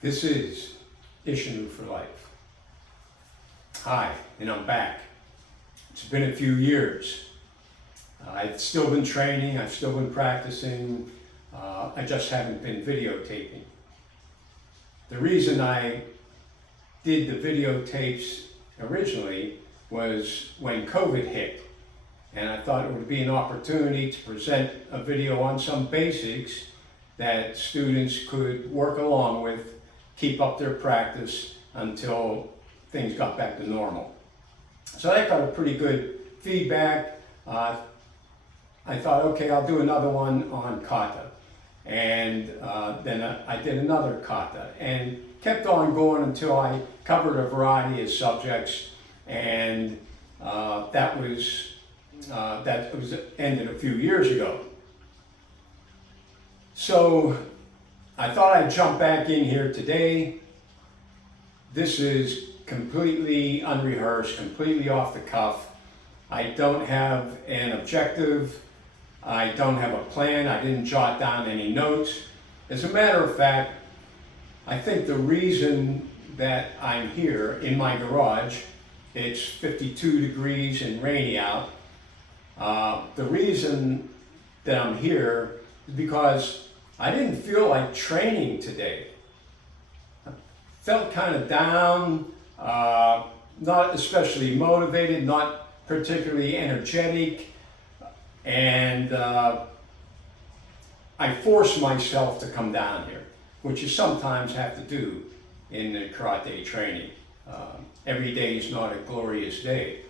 This is Ishinryu for life. Hi, and I'm back. It's been a few years. I've still been training, I've still been practicing, I just haven't been videotaping. The reason I did the videotapes originally was when COVID hit, and I thought it would be an opportunity to present a video on some basics that students could work along with, keep up their practice until things got back to normal. So I got a pretty good feedback. I thought, okay, I'll do another one on kata. And then I did another kata and kept on going until I covered a variety of subjects, and that was ended a few years ago. So I thought I'd jump back in here today. This is completely unrehearsed, completely off the cuff. I don't have an objective. I don't have a plan. I didn't jot down any notes. As a matter of fact, I think the reason that I'm here in my garage, it's 52 degrees and rainy out. The reason that I'm here is because I didn't feel like training today. I felt kind of down, not especially motivated, not particularly energetic, and I forced myself to come down here, which you sometimes have to do in the karate training. Every day is not a glorious day,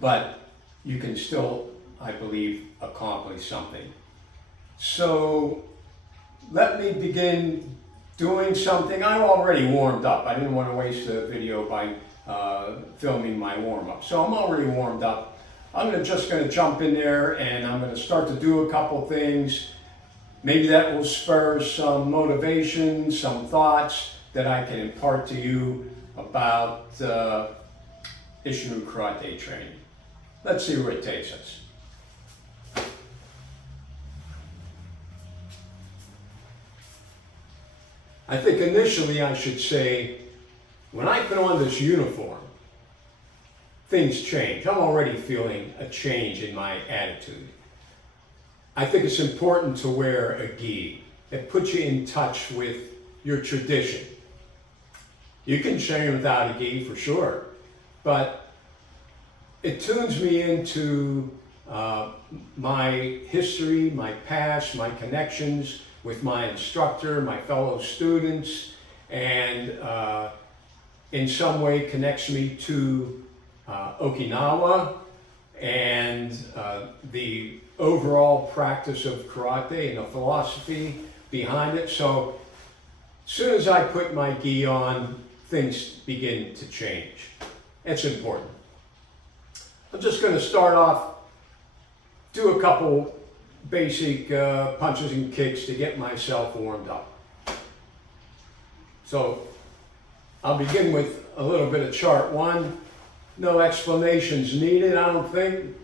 but you can still, I believe, accomplish something. So let me begin doing something. I'm already warmed up. I didn't want to waste the video by filming my warm-up. So I'm already warmed up. I'm just going to jump in there and I'm going to start to do a couple things. Maybe that will spur some motivation, some thoughts that I can impart to you about Ishinryu karate training. Let's see where it takes us. I think initially I should say, when I put on this uniform, things change. I'm already feeling a change in my attitude. I think it's important to wear a gi. It puts you in touch with your tradition. You can train without a gi for sure, but it tunes me into my history, my past, my connections with my instructor, my fellow students, and in some way connects me to Okinawa and the overall practice of karate and the philosophy behind it. So as soon as I put my gi on, things begin to change. It's important. I'm just going to start off, do a couple basic punches and kicks to get myself warmed up. So I'll begin with a little bit of chart one. No explanations needed, I don't think.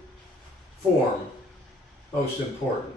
Form, most important.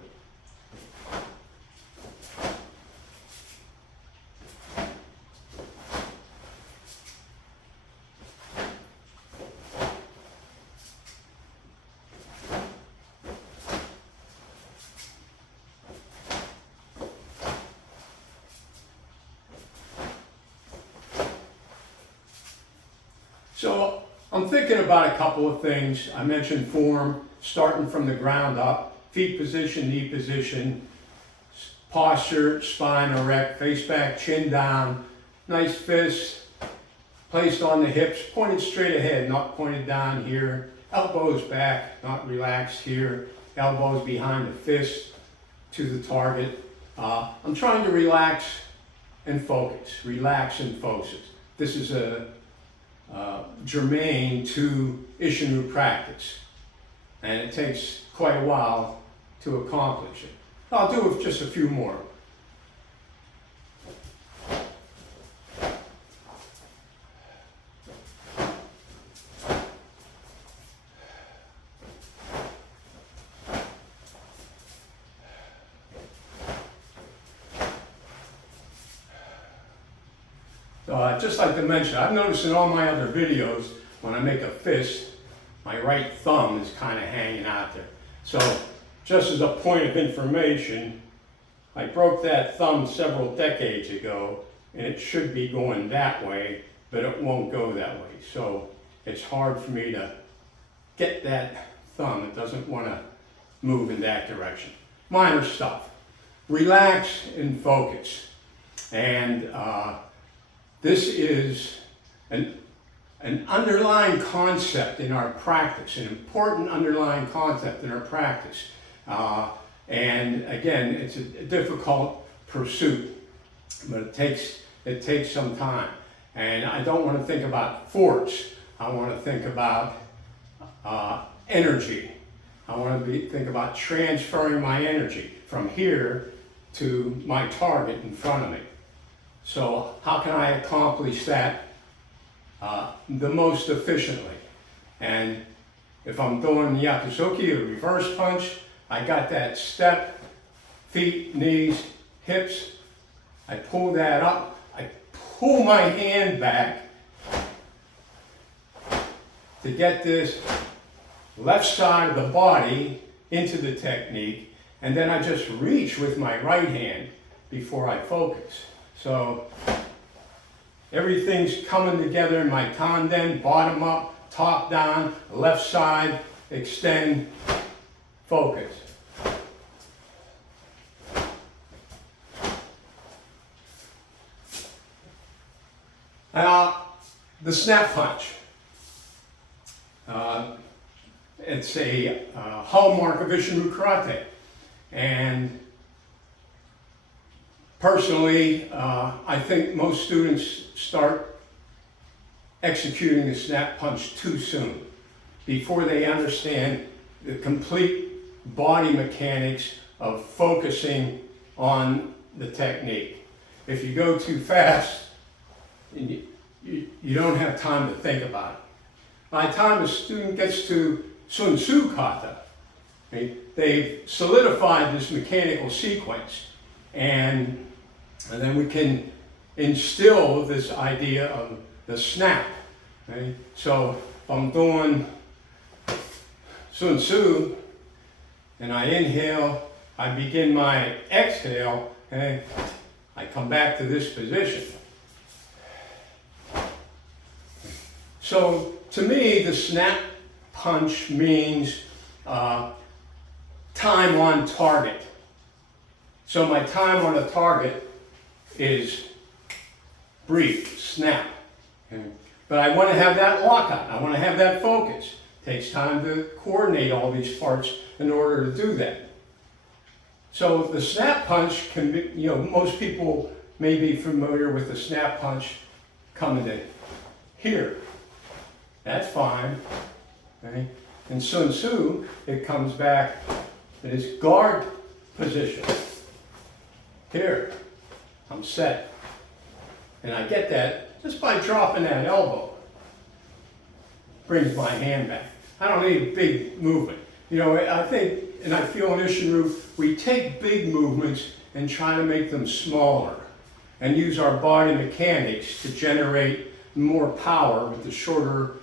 So I'm thinking about a couple of things. I mentioned form, starting from the ground up, feet position, knee position, posture, spine erect, face back, chin down, nice fists placed on the hips, pointed straight ahead, not pointed down here, elbows back, not relaxed here, elbows behind the fist to the target. I'm trying to relax and focus, relax and focus. This is a germane to Ishinryu practice, and it takes quite a while to accomplish it. I'll do just a few more. Just like to mention, I've noticed in all my other videos, when I make a fist, my right thumb is kind of hanging out there. So, just as a point of information, I broke that thumb several decades ago, and it should be going that way, but it won't go that way. So, it's hard for me to get that thumb. It doesn't want to move in that direction. Minor stuff. Relax and focus. And this is an underlying concept in our practice, an important underlying concept in our practice. And again, it's a difficult pursuit, but it takes some time. And I don't want to think about force. I want to think about energy. I want to think about transferring my energy from here to my target in front of me. So how can I accomplish that the most efficiently? And if I'm doing the yakisoki, the reverse punch, I got that step, feet, knees, hips. I pull that up. I pull my hand back to get this left side of the body into the technique, and then I just reach with my right hand before I focus. So everything's coming together in my tanden, bottom up, top down, left side, extend, focus. Now, the snap punch. It's a hallmark of Ishinryu karate. And personally, I think most students start executing the snap punch too soon, before they understand the complete body mechanics of focusing on the technique. If you go too fast, you don't have time to think about it. By the time a student gets to Sun Tzu kata, they've solidified this mechanical sequence, and then we can instill this idea of the snap. Okay? So if I'm doing Sun Tzu, and I inhale, I begin my exhale, and I come back to this position. So to me, the snap punch means time on target. So my time on a target is brief, snap. Okay? But I want to have that lockout. I want to have that focus. It takes time to coordinate all these parts in order to do that. So the snap punch can be, most people may be familiar with the snap punch coming in here. That's fine. Okay? In Sun Tzu, it comes back in its guard position. Here, I'm set. And I get that just by dropping that elbow. Brings my hand back. I don't need a big movement. I think, and I feel in Ishinryu, we take big movements and try to make them smaller and use our body mechanics to generate more power with the shorter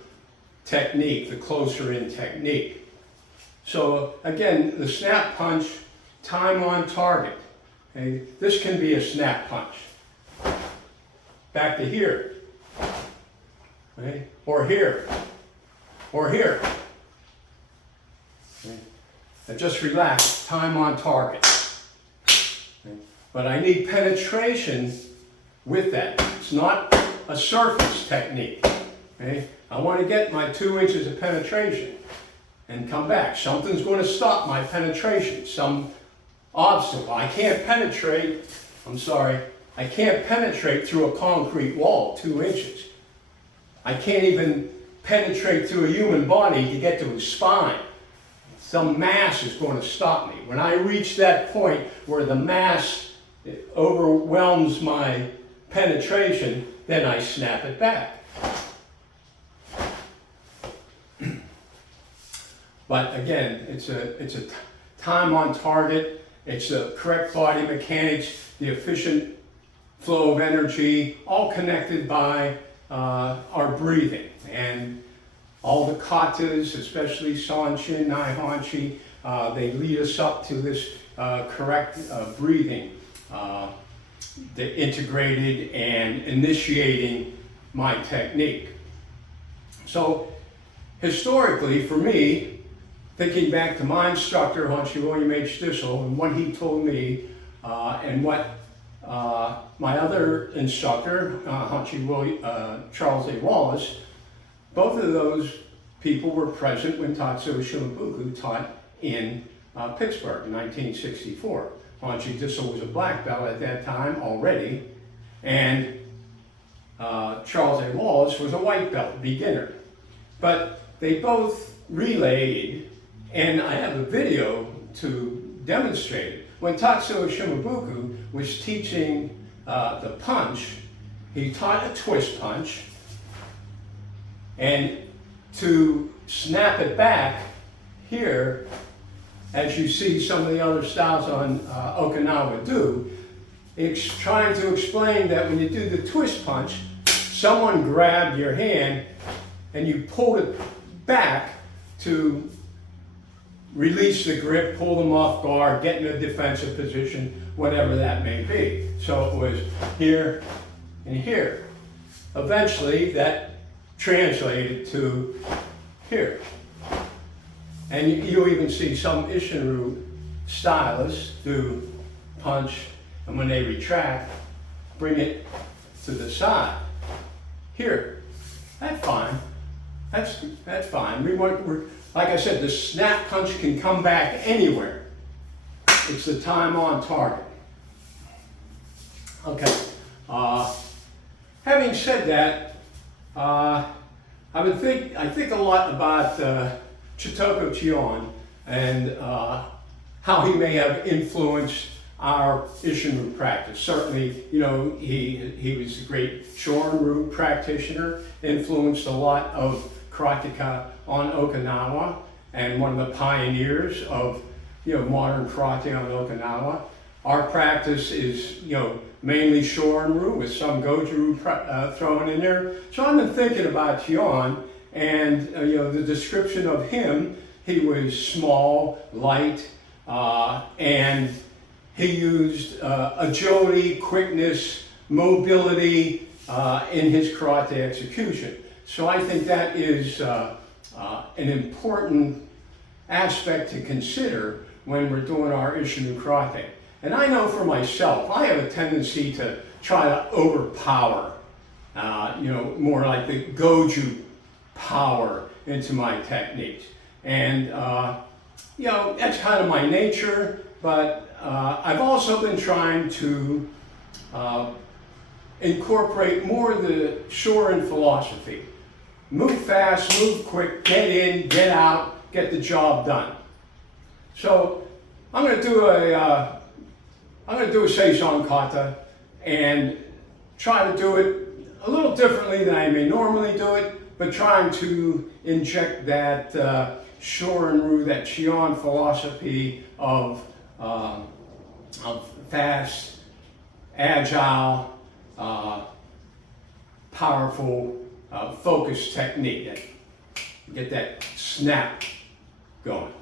technique, the closer in technique. So again, the snap punch, time on target. Okay? This can be a snap punch. Back to here. Okay? Or here. Or here. Okay? And just relax, time on target. Okay? But I need penetration with that. It's not a surface technique. Okay? I want to get my 2 inches of penetration and come back. Something's going to stop my penetration, some obstacle. I can't penetrate through a concrete wall 2 inches. I can't even penetrate through a human body to get to his spine. Some mass is going to stop me. When I reach that point where the mass overwhelms my penetration, then I snap it back. But again, it's a time on target, it's the correct body mechanics, the efficient flow of energy, all connected by our breathing. And all the katas, especially Sanshin, Naihanchi, they lead us up to this correct breathing, the integrated and initiating my technique. So historically, for me, thinking back to my instructor, Hanshi William H. Dissel, and what he told me, and what my other instructor, Charles A. Wallace, both of those people were present when Tatsuo Shimabuku taught in Pittsburgh in 1964. Hanshi Dissel was a black belt at that time already, and Charles A. Wallace was a white belt, beginner. But they both relayed, and I have a video to demonstrate it. When Tatsuo Shimabuku was teaching the punch, he taught a twist punch, and to snap it back here, as you see some of the other styles on Okinawa do, it's trying to explain that when you do the twist punch, someone grabbed your hand and you pulled it back to release the grip, pull them off guard, get in a defensive position, whatever that may be. So it was here and here. Eventually that translated to here. And you'll even see some Ishinryu stylists do punch, and when they retract, bring it to the side. Here, that's fine. That's fine. We're, like I said, the snap punch can come back anywhere. It's the time on target. Okay. Having said that, I think a lot about Chitoko Chion and how he may have influenced our Ishinryu practice. Certainly, you know, he was a great Shorin-Ryu practitioner, influenced a lot of karateka on Okinawa, and one of the pioneers of, you know, modern karate on Okinawa. Our practice is, you know, mainly Shorin-Ryu with some Goju-Ryu thrown in there. So I've been thinking about Chion, and you know, the description of him, he was small, light, and he used agility, quickness, mobility in his karate execution. So I think that is an important aspect to consider when we're doing our Ishinryu karate. And I know for myself, I have a tendency to try to overpower, you know, more like the Goju power into my techniques. And, you know, that's kind of my nature, but I've also been trying to incorporate more of the Shorin philosophy. Move fast, move quick, get in, get out, get the job done. So I'm going to do a Seishan kata and try to do it a little differently than I may normally do it, but trying to inject that Shorin-Ryu, that Chion philosophy of fast, agile, powerful, focused technique. Get that snap going.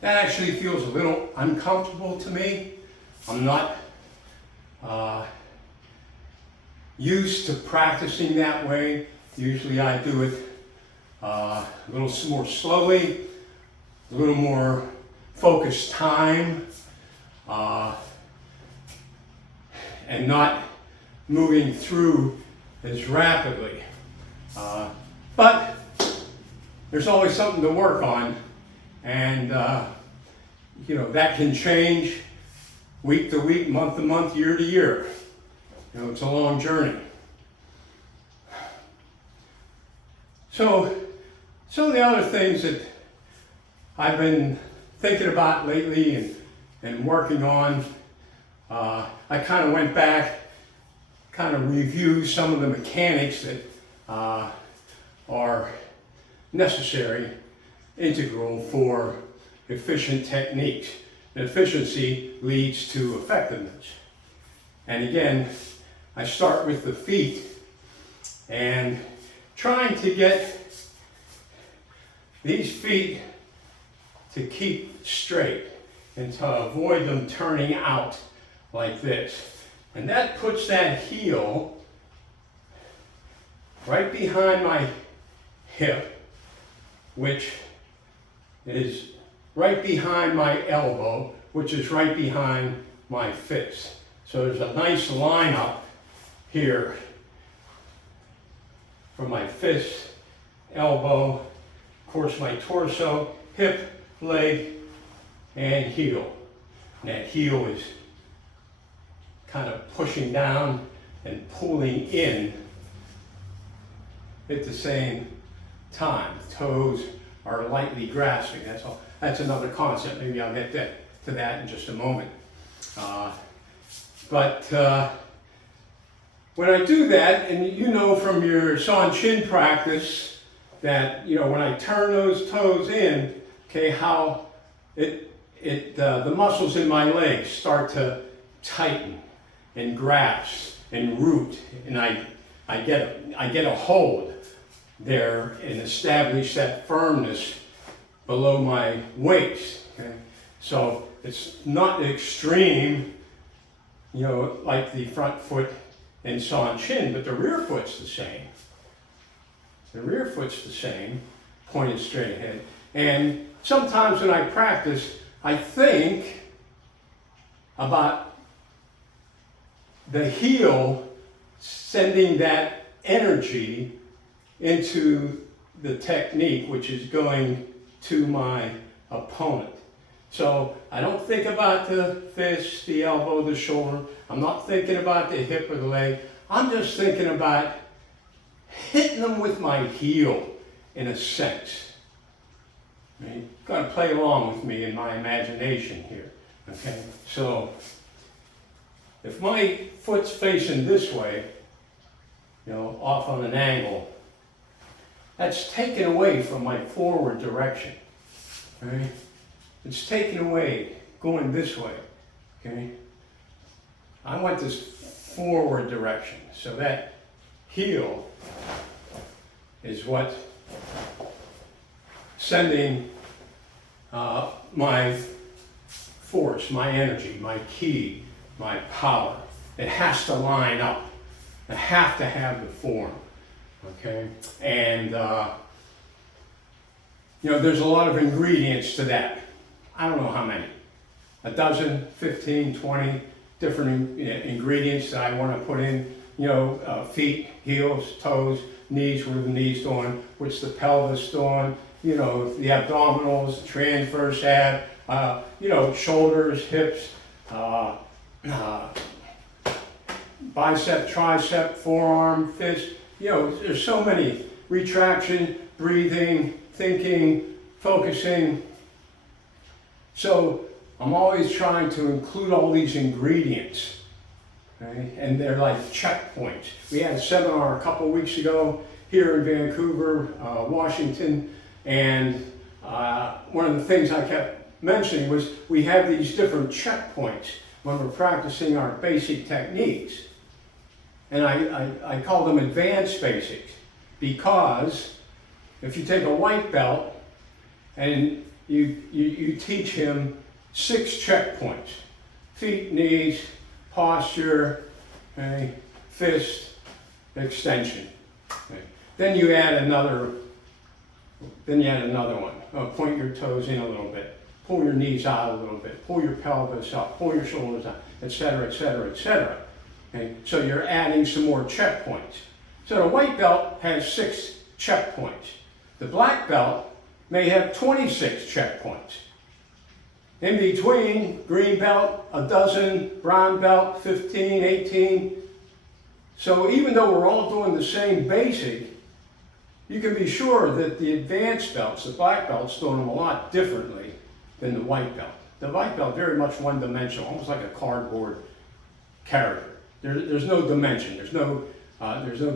That actually feels a little uncomfortable to me. I'm not used to practicing that way. Usually I do it a little more slowly, a little more focused time, and not moving through as rapidly. But there's always something to work on, and you know, that can change week to week, month to month, year to year. You know, it's a long journey. So, some of the other things that I've been thinking about lately and working on, I kind of went back, kind of reviewed some of the mechanics that are necessary, integral for efficient techniques. And efficiency leads to effectiveness. And again, I start with the feet and trying to get these feet to keep straight and to avoid them turning out like this. And that puts that heel right behind my hip, which is right behind my elbow, which is right behind my fist. So there's a nice line up here from my fist, elbow, of course my torso, hip, leg, and heel. And that heel is kind of pushing down and pulling in at the same time. The toes are lightly grasping. That's all. That's another concept. Maybe I'll get to that in just a moment. But when I do that, and you know from your San-Chin practice that, you know, when I turn those toes in, okay, how the muscles in my legs start to tighten and grasp and root, and I get a hold there and establish that firmness below my waist. Okay? So it's not extreme, you know, like the front foot and San-Chin, but the rear foot's the same. The rear foot's the same, pointed straight ahead. And sometimes when I practice, I think about the heel sending that energy into the technique, which is going to my opponent. So I don't think about the fist, the elbow, the shoulder. I'm not thinking about the hip or the leg. I'm just thinking about hitting them with my heel in a sense. You've got to play along with me in my imagination here. Okay? So if my foot's facing this way, you know, off on an angle, that's taken away from my forward direction. Okay? It's taken away, going this way. Okay? I want this forward direction. So that heel is what sending my force, my energy, my ki, my power. It has to line up. I have to have the form. Okay? And you know, there's a lot of ingredients to that. I don't know how many. A dozen, 15, 20 different ingredients that I want to put in. You know, feet, heels, toes, knees, what are the knees doing? What's the pelvis doing? You know, the abdominals, transverse ab, you know, shoulders, hips, bicep, tricep, forearm, fist. You know, there's so many. Retraction, breathing, thinking, focusing. So I'm always trying to include all these ingredients. Okay? And they're like checkpoints. We had a seminar a couple weeks ago here in Vancouver, Washington, and one of the things I kept mentioning was we have these different checkpoints when we're practicing our basic techniques. And I call them advanced basics, because if you take a white belt and you teach him 6 checkpoints, feet, knees, posture, okay, fist, extension. Okay. Then you add another one. Point your toes in a little bit. Pull your knees out a little bit. Pull your pelvis up. Pull your shoulders out, etc., etc., etc. Okay. So you're adding some more checkpoints. So the white belt has 6 checkpoints. The black belt may have 26 checkpoints. In between, green belt, a dozen, brown belt, 15, 18. So even though we're all doing the same basic, you can be sure that the advanced belts, the black belts, doing them a lot differently than the white belt. The white belt very much one-dimensional, almost like a cardboard character. There's no dimension, there's no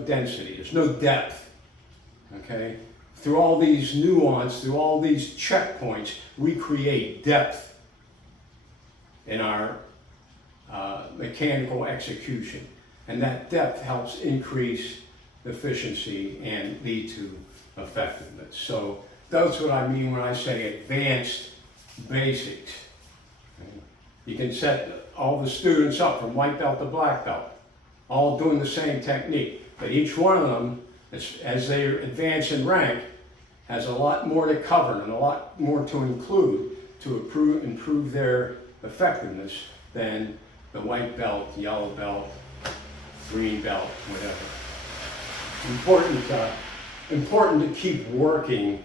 density, there's no depth. Okay? Through all these nuance, through all these checkpoints, we create depth in our mechanical execution. And that depth helps increase efficiency and lead to effectiveness. So that's what I mean when I say advanced basics. You can set all the students up from white belt to black belt, all doing the same technique. But each one of them, as they advance in rank, has a lot more to cover and a lot more to include to improve their effectiveness than the white belt, yellow belt, green belt, whatever. Important to keep working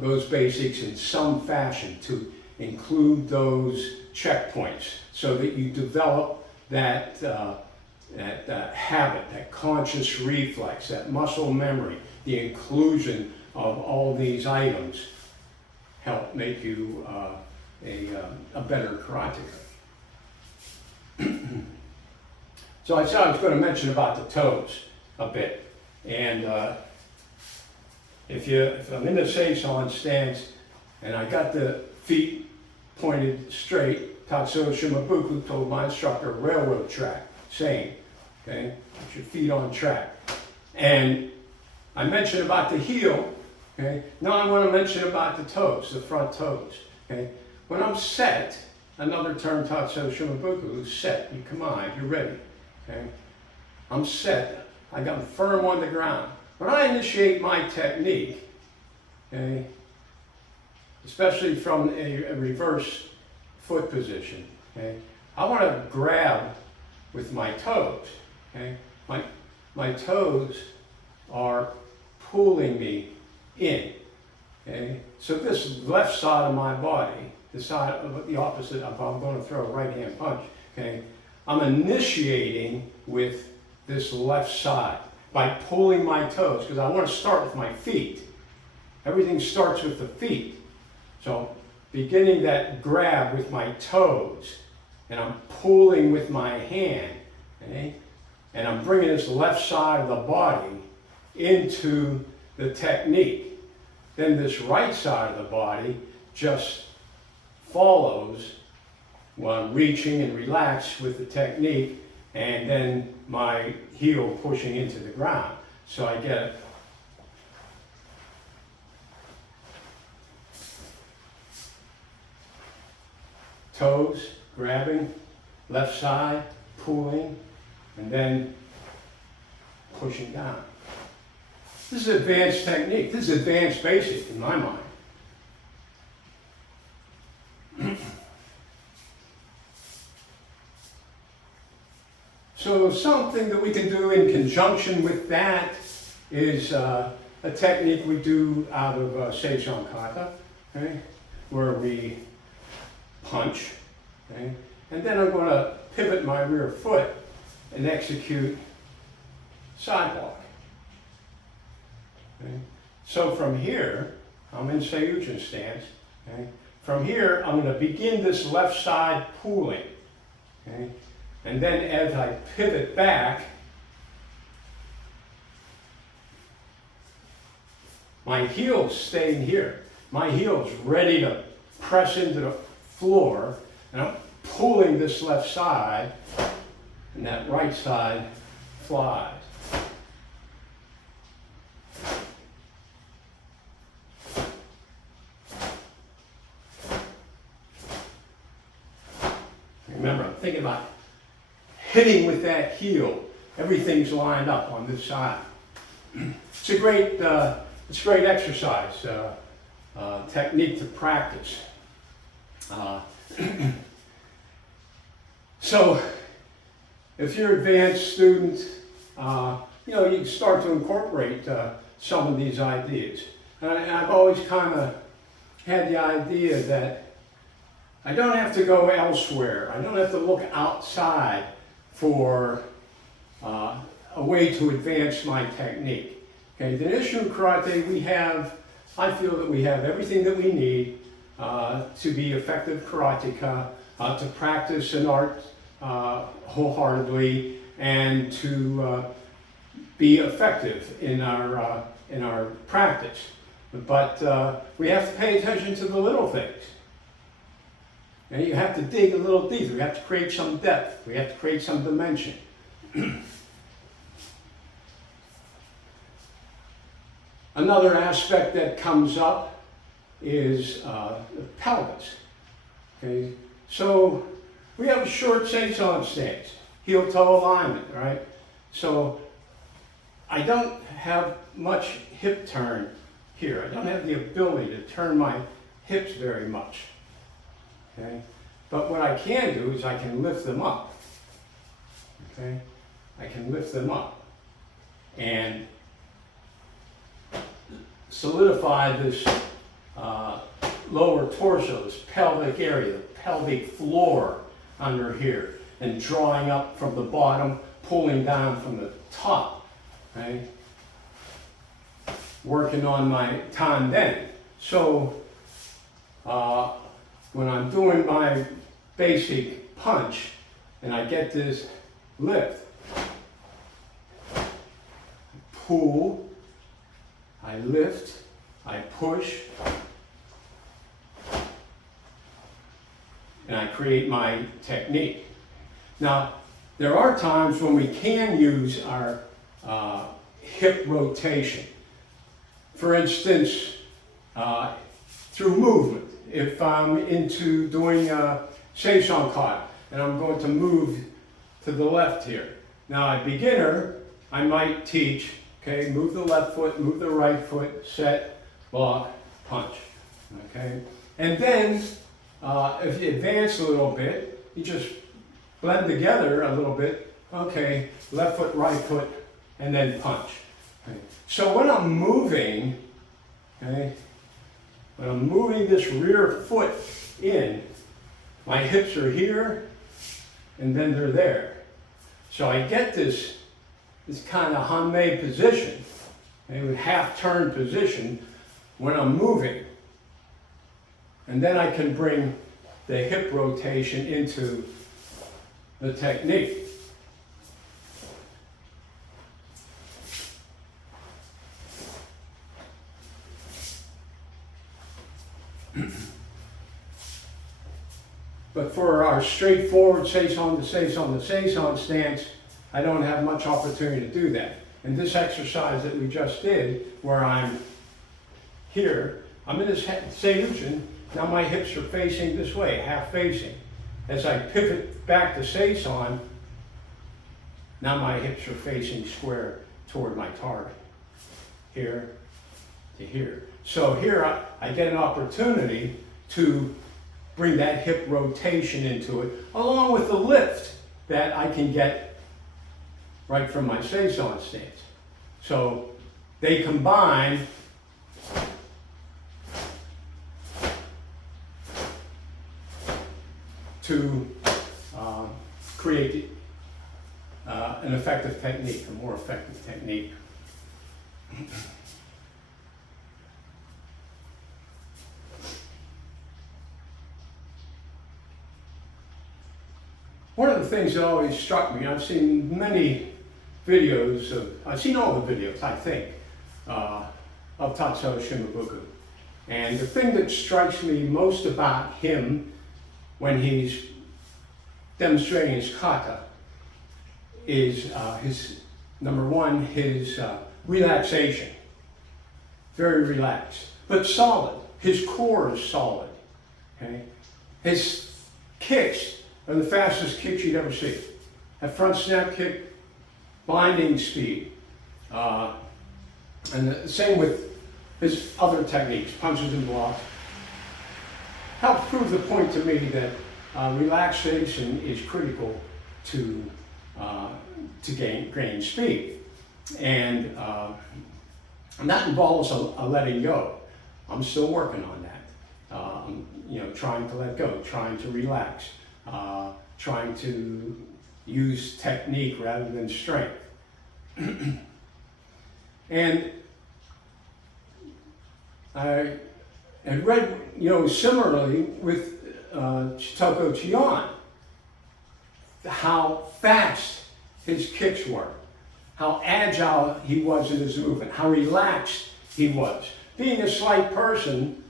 those basics in some fashion to include those checkpoints so that you develop that habit, that conscious reflex, that muscle memory, the inclusion of all these items help make you a better karateka. So I said I was going to mention about the toes a bit. And if I'm in the Seishan stance and I got the feet pointed straight, Tatsuo Shimabuku told my instructor, railroad track, same, okay? Put your feet on track. And I mentioned about the heel, okay? Now I want to mention about the toes, the front toes, okay? When I'm set, another term Tatsuo Shimabuku is set. You come on, you're ready, okay? I'm set, I got firm on the ground. When I initiate my technique, okay, especially from a reverse foot position, okay, I want to grab with my toes, okay? My toes are pulling me in, okay? So this left side of my body, the side of the opposite, if I'm going to throw a right hand punch, okay, I'm initiating with this left side by pulling my toes, because I want to start with my feet. Everything starts with the feet. So beginning that grab with my toes, and I'm pulling with my hand, okay? And I'm bringing this left side of the body into the technique. Then this right side of the body just follows while I'm reaching and relaxed with the technique, and then my heel pushing into the ground. So I get toes, grabbing, left side, pulling, and then pushing down. This is advanced technique. This is advanced basic in my mind. So something that we can do in conjunction with that is a technique we do out of Seishan Kata, okay, where we punch, okay, and then I'm going to pivot my rear foot and execute sidewalk. Okay. So from here, I'm in Seiyujin stance. Okay. From here, I'm going to begin this left side pulling. Okay. And then as I pivot back, my heel's staying here. My heel's ready to press into the floor, and I'm pulling this left side, and that right side flies. thinking about hitting with that heel. Everything's lined up on this side. It's a great exercise, technique to practice. So, if you're an advanced student, you can start to incorporate some of these ideas. And I've always kind of had the idea that I don't have to go elsewhere. I don't have to look outside for a way to advance my technique. Okay, the Ishinryu karate, I feel that we have everything that we need to be effective karateka, to practice an art wholeheartedly, and to be effective in our practice. But we have to pay attention to the little things. And you have to dig a little deeper. We have to create some depth. We have to create some dimension. Another aspect that comes up is the pelvis. Okay, so we have a short seisson stance, heel-toe alignment, right? So I don't have much hip turn here. I don't have the ability to turn my hips very much. Okay, but what I can do is I can lift them up. Okay, I can lift them up and solidify this lower torso, this pelvic area, the pelvic floor under here, and drawing up from the bottom, pulling down from the top. Okay, working on my tanden. So when I'm doing my basic punch and I get this lift, pull, I lift, I push, and I create my technique. Now, there are times when we can use our hip rotation. For instance, through movement. If I'm into doing seisson kata and I'm going to move to the left here. Now, a beginner, I might teach, okay, move the left foot, move the right foot, set, block, punch, okay? And then, if you advance a little bit, you just blend together a little bit, okay, left foot, right foot, and then punch. Okay. So when I'm moving, okay, when I'm moving this rear foot in, my hips are here, and then they're there. So I get this kind of hanmei position, a half-turn position when I'm moving. And then I can bring the hip rotation into the technique. But for our straightforward seisson to seisson to seisson stance, I don't have much opportunity to do that. And this exercise that we just did, where I'm here, I'm in this seiyujin, now my hips are facing this way, half facing. As I pivot back to seisson, now my hips are facing square toward my target, here to here. So here I get an opportunity to bring that hip rotation into it, along with the lift that I can get right from my seisson stance. So they combine to create an effective technique, a more effective technique. One of the things that always struck me, I've seen many videos I've seen all the videos, I think, of Tatsuo Shimabuku. And the thing that strikes me most about him when he's demonstrating his kata is number one, his relaxation. Very relaxed, but solid. His core is solid. Okay? His kicks are the fastest kicks you'd ever see. That front snap kick, binding speed. And the same with his other techniques, punches and blocks. Helps prove the point to me that relaxation is critical to gain speed. And that involves a letting go. I'm still working on that. Trying to let go, trying to relax, trying to use technique rather than strength. And I had read, similarly with Chitoko Chion, how fast his kicks were, how agile he was in his movement, how relaxed he was. Being a slight person,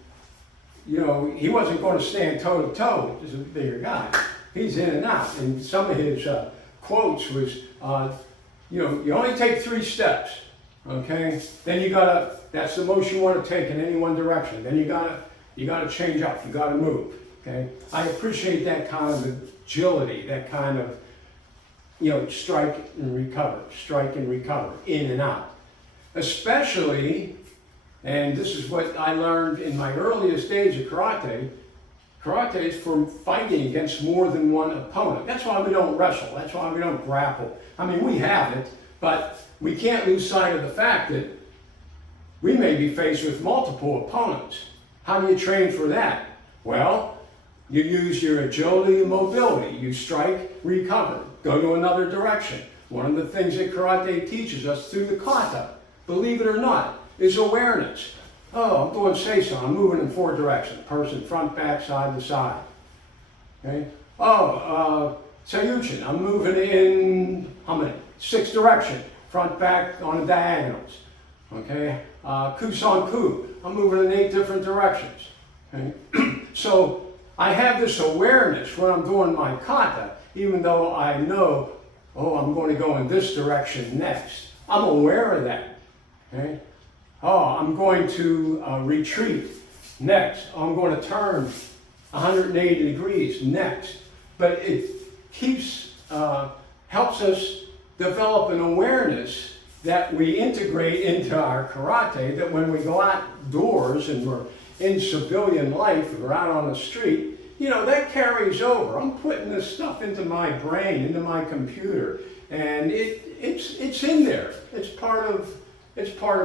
he wasn't going to stand toe to toe with a bigger guy. He's in and out. And some of his quotes was, you only take 3 steps, okay? Then that's the most you want to take in any one direction. Then you gotta change up, you gotta move, okay? I appreciate that kind of agility, that kind of, strike and recover, in and out. Especially, and this is what I learned in my earliest days of karate, karate is for fighting against more than one opponent. That's why we don't wrestle, that's why we don't grapple. I mean, we have it, but we can't lose sight of the fact that we may be faced with multiple opponents. How do you train for that? Well, you use your agility and mobility. You strike, recover, go to another direction. One of the things that karate teaches us through the kata, believe it or not, is awareness. Oh, I'm doing seiso, I'm moving in 4 directions. Person front, back, side to side. Okay? Oh, seiyuchin, I'm moving in, how many? 6 directions. Front, back, on the diagonals. Okay? Kusan-ku, I'm moving in 8 different directions. Okay? So I have this awareness when I'm doing my kata, even though I know, I'm going to go in this direction next. I'm aware of that. Okay? I'm going to retreat next. I'm going to turn 180 degrees next. But it helps us develop an awareness that we integrate into our karate, that when we go outdoors and we're in civilian life, and we're out on the street, that carries over. I'm putting this stuff into my brain, into my computer, and it's in there. It's part of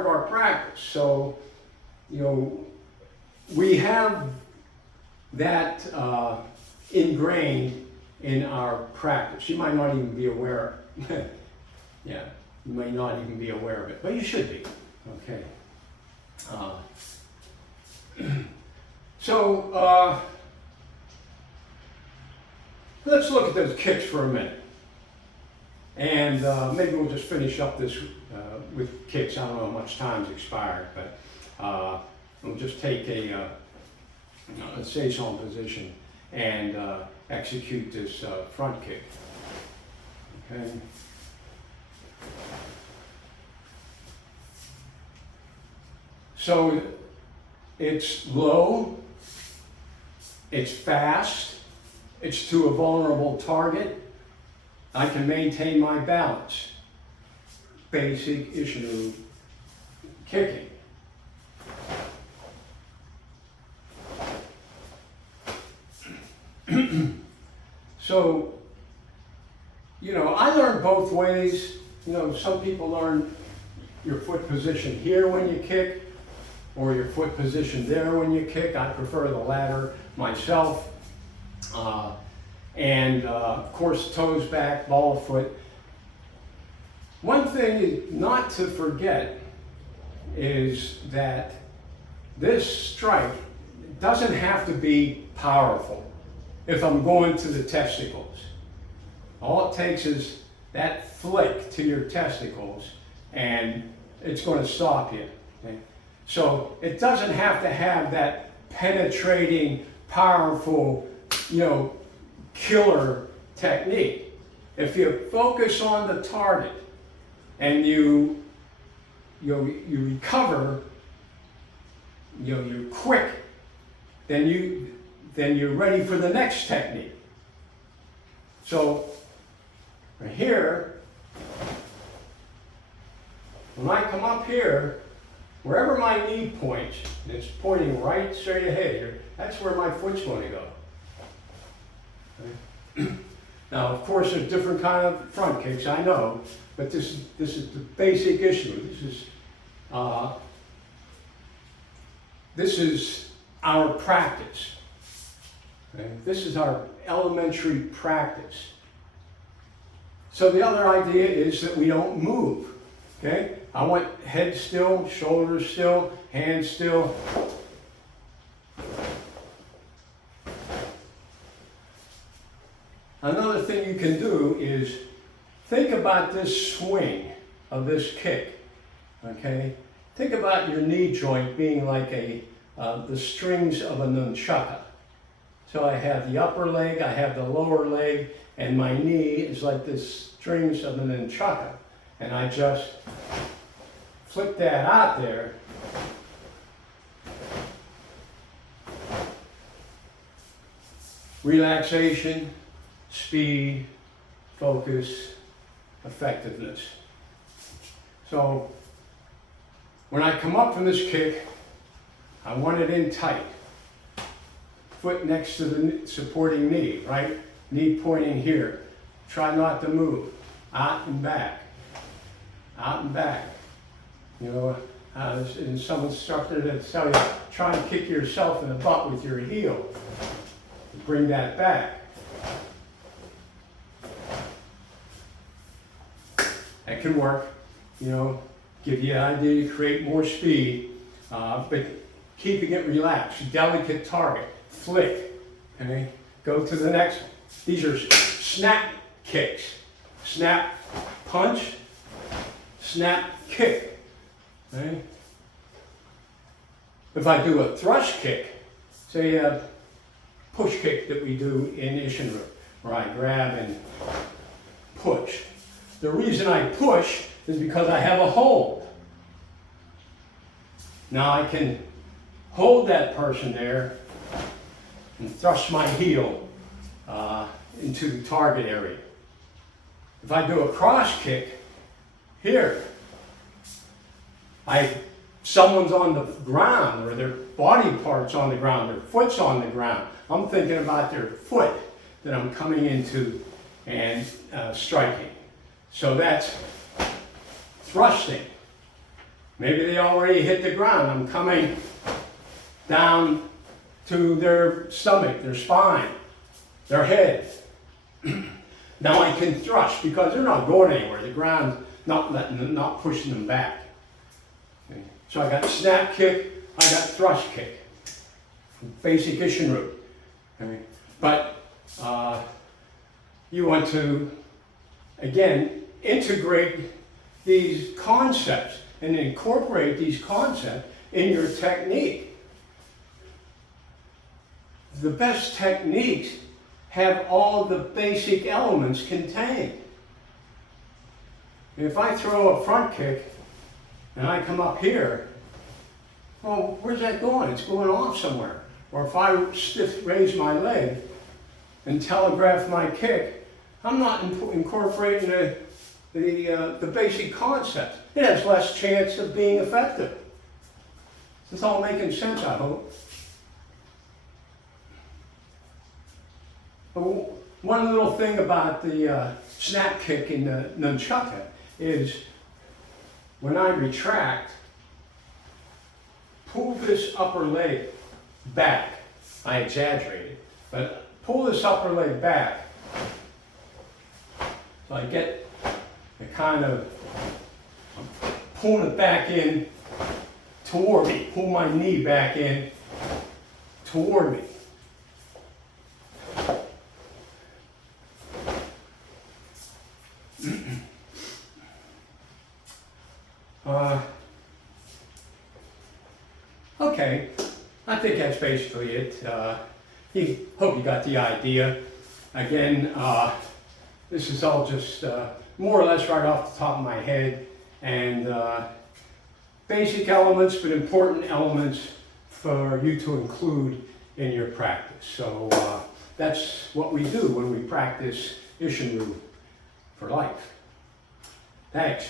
our practice. So, we have that ingrained in our practice. You might not even be aware of it. Yeah, you may not even be aware of it, but you should be. Okay. So let's look at those kicks for a minute. And maybe we'll just finish up this with kicks. I don't know how much time's expired, but we'll just take a seison position and execute this front kick. Okay. So it's low, it's fast, it's to a vulnerable target. I can maintain my balance. Basic Ishinryu kicking. So, I learned both ways. Some people learn your foot position here when you kick, or your foot position there when you kick. I prefer the latter myself. Of course, toes back, ball of foot. One thing not to forget is that this strike doesn't have to be powerful if I'm going to the testicles. All it takes is that flick to your testicles and it's going to stop you. Okay? So it doesn't have to have that penetrating, powerful, killer technique. If you focus on the target and you recover, you're quick, then you're ready for the next technique. So right here, when I come up here, wherever my knee points, and it's pointing right straight ahead here, that's where my foot's going to go. Okay. Now, of course, there's different kind of front kicks, I know, but this is the basic issue. This is our practice. Okay. This is our elementary practice. So the other idea is that we don't move. Okay? I want head still, shoulders still, hands still. Another thing you can do is think about this swing of this kick. Okay? Think about your knee joint being like the strings of a nunchaka. So I have the upper leg, I have the lower leg, and my knee is like the strings of a nunchaka. And I just flick that out there. Relaxation, speed, focus, effectiveness. So when I come up from this kick, I want it in tight. Foot next to the supporting knee, right? Knee pointing here. Try not to move. Out and back. Out and back. You know, and some instructor that tell you, try and kick yourself in the butt with your heel. Bring that back. That can work, you know, give you an idea to create more speed, but keeping it relaxed, delicate target, flick, okay? Go to the next one. These are snap kicks. Snap, punch, snap, kick, okay? If I do a thrust kick, say a push kick that we do in Ishinryu, where I grab and push. The reason I push is because I have a hold. Now I can hold that person there and thrust my heel into the target area. If I do a cross kick here, someone's on the ground or their body part's on the ground, their foot's on the ground. I'm thinking about their foot that I'm coming into and striking. So that's thrusting. Maybe they already hit the ground. I'm coming down to their stomach, their spine, their head. Now I can thrust because they're not going anywhere. The ground's not pushing them back. Okay. So I got snap kick, I got thrust kick. Basic Ishinryu. Okay. But you want to, again, integrate these concepts and incorporate these concepts in your technique. The best techniques have all the basic elements contained. If I throw a front kick and I come up here, well, where's that going? It's going off somewhere. Or if I raise my leg and telegraph my kick, I'm not incorporating the basic concepts. It has less chance of being effective. It's all making sense, I hope. One little thing about the snap kick in the nunchaka is when I retract, pull this upper leg back. I exaggerated, but pull this upper leg back. So I get the kind of pulling it back in toward me, pull my knee back in toward me. Okay, I think that's basically it. Hope you got the idea. Again, this is all just more or less right off the top of my head, and basic elements, but important elements for you to include in your practice. So that's what we do when we practice Ishinryu for life. Thanks.